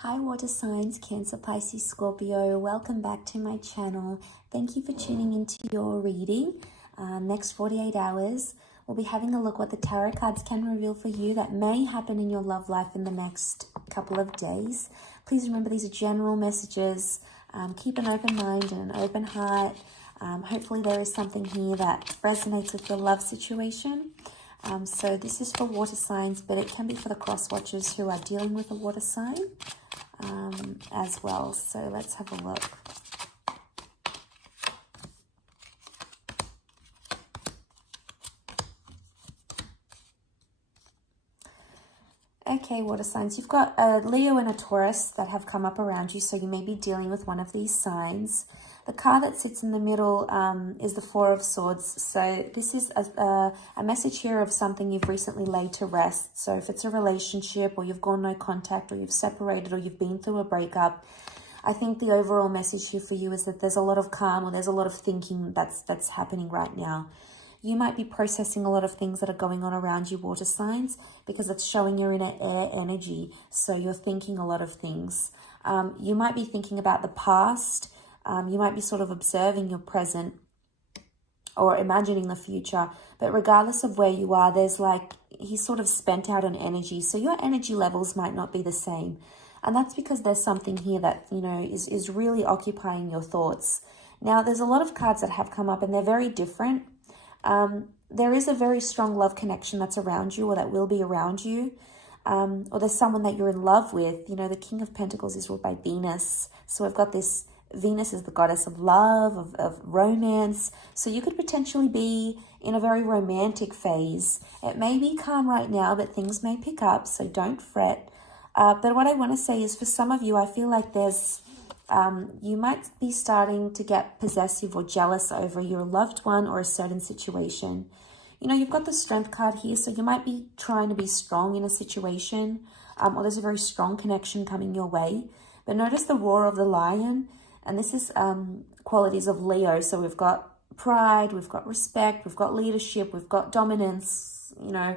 Hi water signs, Cancer, Pisces, Scorpio. Welcome back to my channel. Thank you for tuning into your reading. Next 48 hours, we'll be having a look what the tarot cards can reveal for you that may happen in your love life in the next couple of days. Please remember these are general messages. Keep an open mind and an open heart. Hopefully there is something here that resonates with your love situation. So this is for water signs, but it can be for the cross watchers who are dealing with a water sign as well. So let's have a look. Okay, water signs, you've got a Leo and a Taurus that have come up around you, so you may be dealing with one of these signs. The card that sits in the middle is the Four of Swords. So this is a message here of something you've recently laid to rest. So if it's a relationship or you've gone no contact or you've separated or you've been through a breakup, I think the overall message here for you is that there's a lot of calm or there's a lot of thinking that's happening right now. You might be processing a lot of things that are going on around you, water signs, because it's showing you're in an air energy. So you're thinking a lot of things. You might be thinking about the past. You might be sort of observing your present or imagining the future. But regardless of where you are, there's like, he's sort of spent out on energy. So your energy levels might not be the same. And that's because there's something here that, you know, is really occupying your thoughts. Now, there's a lot of cards that have come up and they're very different. There is a very strong love connection that's around you or that will be around you. Or there's someone that you're in love with. You know, the King of Pentacles is ruled by Venus. So we've got this, Venus is the goddess of love, of romance. So you could potentially be in a very romantic phase. It may be calm right now, but things may pick up, so don't fret. But what I want to say is for some of you, I feel like there's, you might be starting to get possessive or jealous over your loved one or a certain situation. You know, you've got the Strength card here, so you might be trying to be strong in a situation, or there's a very strong connection coming your way. But notice the roar of the lion, and this is qualities of Leo. So we've got pride, we've got respect, we've got leadership, we've got dominance, you know,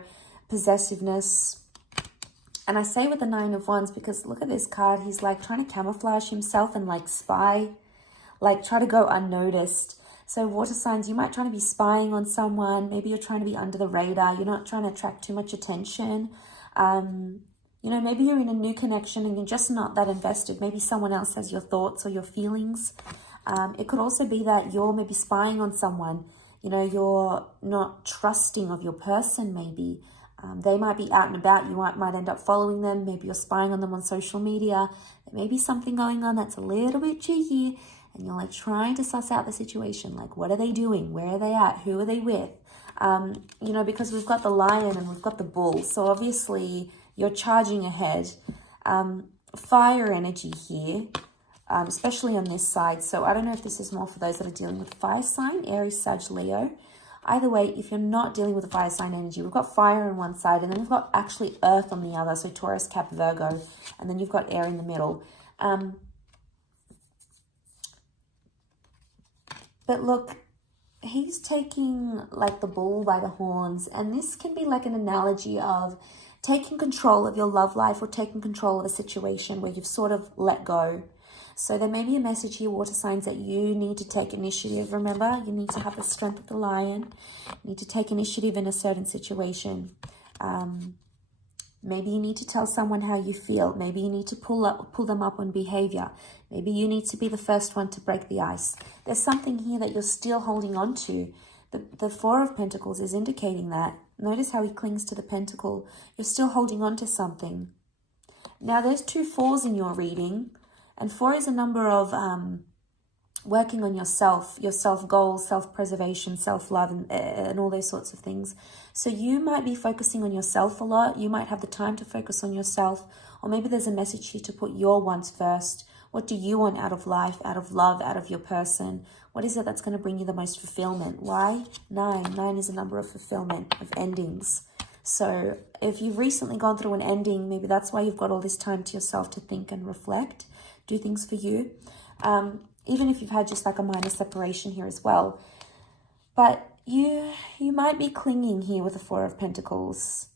possessiveness. And I say with the Nine of Wands because look at this card. He's like trying to camouflage himself and like spy, like try to go unnoticed. So water signs, you might try to be spying on someone. Maybe you're trying to be under the radar. You're not trying to attract too much attention. You know, maybe you're in a new connection and you're just not that invested. Maybe someone else has your thoughts or your feelings. It could also be that you're maybe spying on someone. You know, you're not trusting of your person maybe. They might be out and about. You might end up following them. Maybe you're spying on them on social media. There may be something going on that's a little bit cheeky. And you're like trying to suss out the situation. Like, what are they doing? Where are they at? Who are they with? You know, because we've got the lion and we've got the bull. So obviously you're charging ahead. Fire energy here, especially on this side. So I don't know if this is more for those that are dealing with fire sign, Aries, Sag, Leo. Either way, if you're not dealing with a fire sign energy, we've got fire on one side and then we've got actually earth on the other. So Taurus, Cap, Virgo, and then you've got air in the middle. But look, he's taking like the bull by the horns, and this can be like an analogy of taking control of your love life or taking control of a situation where you've sort of let go. So there may be a message here, water signs, that you need to take initiative. Remember, you need to have the strength of the lion. You need to take initiative in a certain situation. Maybe you need to tell someone how you feel. Maybe you need to pull them up on behavior. Maybe you need to be the first one to break the ice. There's something here that you're still holding on to. The Four of Pentacles is indicating that. Notice how he clings to the pentacle. You're still holding on to something. Now, there's 2 4s in your reading. And 4 is a number of working on yourself goals, self-preservation, self-love, and all those sorts of things. So you might be focusing on yourself a lot. You might have the time to focus on yourself. Or maybe there's a message here to put your wants first. What do you want out of life, out of love, out of your person? What is it that's going to bring you the most fulfillment? Why? 9. 9 is a number of fulfillment, of endings. So if you've recently gone through an ending, maybe that's why you've got all this time to yourself to think and reflect. Do things for you, even if you've had just like a minor separation here as well. But you might be clinging here with the Four of Pentacles.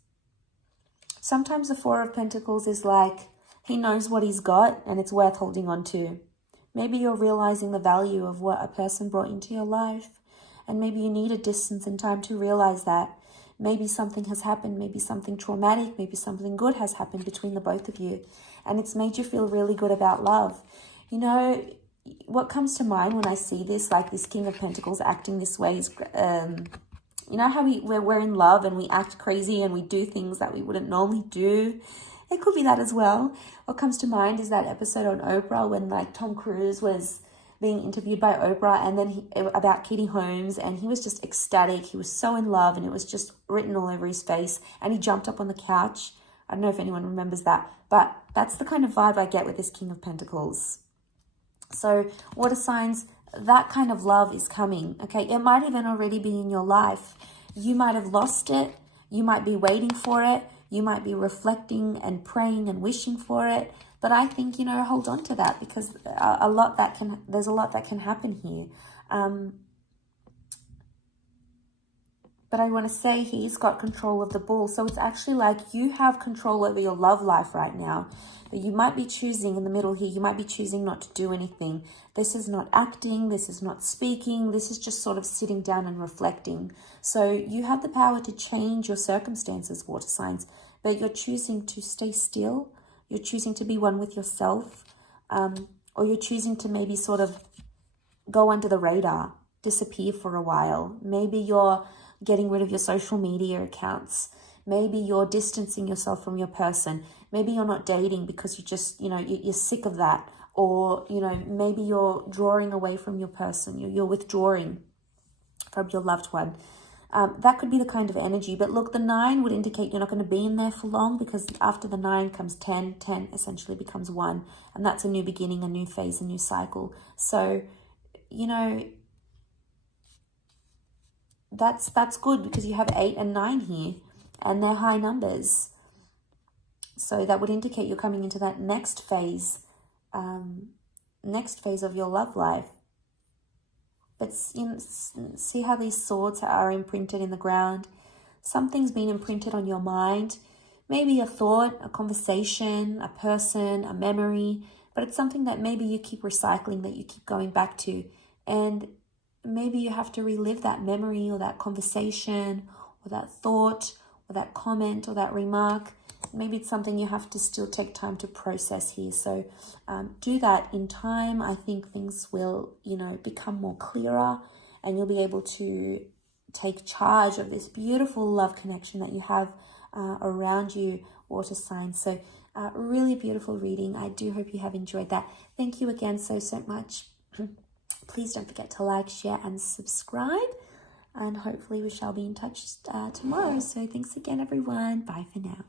Sometimes the Four of Pentacles is like He knows what he's got and it's worth holding on to. Maybe you're realizing the value of what a person brought into your life. And maybe you need a distance in time to realize that. Maybe something has happened, maybe something traumatic, maybe something good has happened between the both of you. And it's made you feel really good about love. You know, what comes to mind when I see this, like this King of Pentacles acting this way is, you know how we're in love and we act crazy and we do things that we wouldn't normally do? It could be that as well. What comes to mind is that episode on Oprah when like Tom Cruise was being interviewed by Oprah and then about Katie Holmes, and he was just ecstatic. He was so in love and it was just written all over his face, and he jumped up on the couch. I don't know if anyone remembers that, but that's the kind of vibe I get with this King of Pentacles. So water signs, that kind of love is coming, okay? It might even already be in your life. You might have lost it. You might be waiting for it. You might be reflecting and praying and wishing for it. But I think, you know, hold on to that, because there's a lot that can happen here. But I want to say he's got control of the bull. So it's actually like you have control over your love life right now. But you might be choosing in the middle here, you might be choosing not to do anything. This is not acting, this is not speaking, this is just sort of sitting down and reflecting. So you have the power to change your circumstances, water signs, but you're choosing to stay still. You're choosing to be one with yourself, or you're choosing to maybe sort of go under the radar, disappear for a while. Maybe you're getting rid of your social media accounts. Maybe you're distancing yourself from your person. Maybe you're not dating because you just, you know, you're sick of that. Or, you know, maybe you're drawing away from your person. You're withdrawing from your loved one. That could be the kind of energy. But look, the 9 would indicate you're not going to be in there for long, because after the 9 comes 10. 10 essentially becomes 1. And that's a new beginning, a new phase, a new cycle. So, you know, that's good, because you have 8 and 9 here, and they're high numbers. So that would indicate you're coming into that next phase of your love life. But you know, see how these swords are imprinted in the ground. Something's been imprinted on your mind. Maybe a thought, a conversation, a person, a memory. But it's something that maybe you keep recycling, that you keep going back to. And maybe you have to relive that memory or that conversation or that thought or that comment or that remark. Maybe it's something you have to still take time to process here. So do that in time. I think things will, you know, become more clearer, and you'll be able to take charge of this beautiful love connection that you have around you, water signs. So really beautiful reading. I do hope you have enjoyed that. Thank you again so much. Please don't forget to like, share, and subscribe. And hopefully we shall be in touch tomorrow. So thanks again, everyone. Bye for now.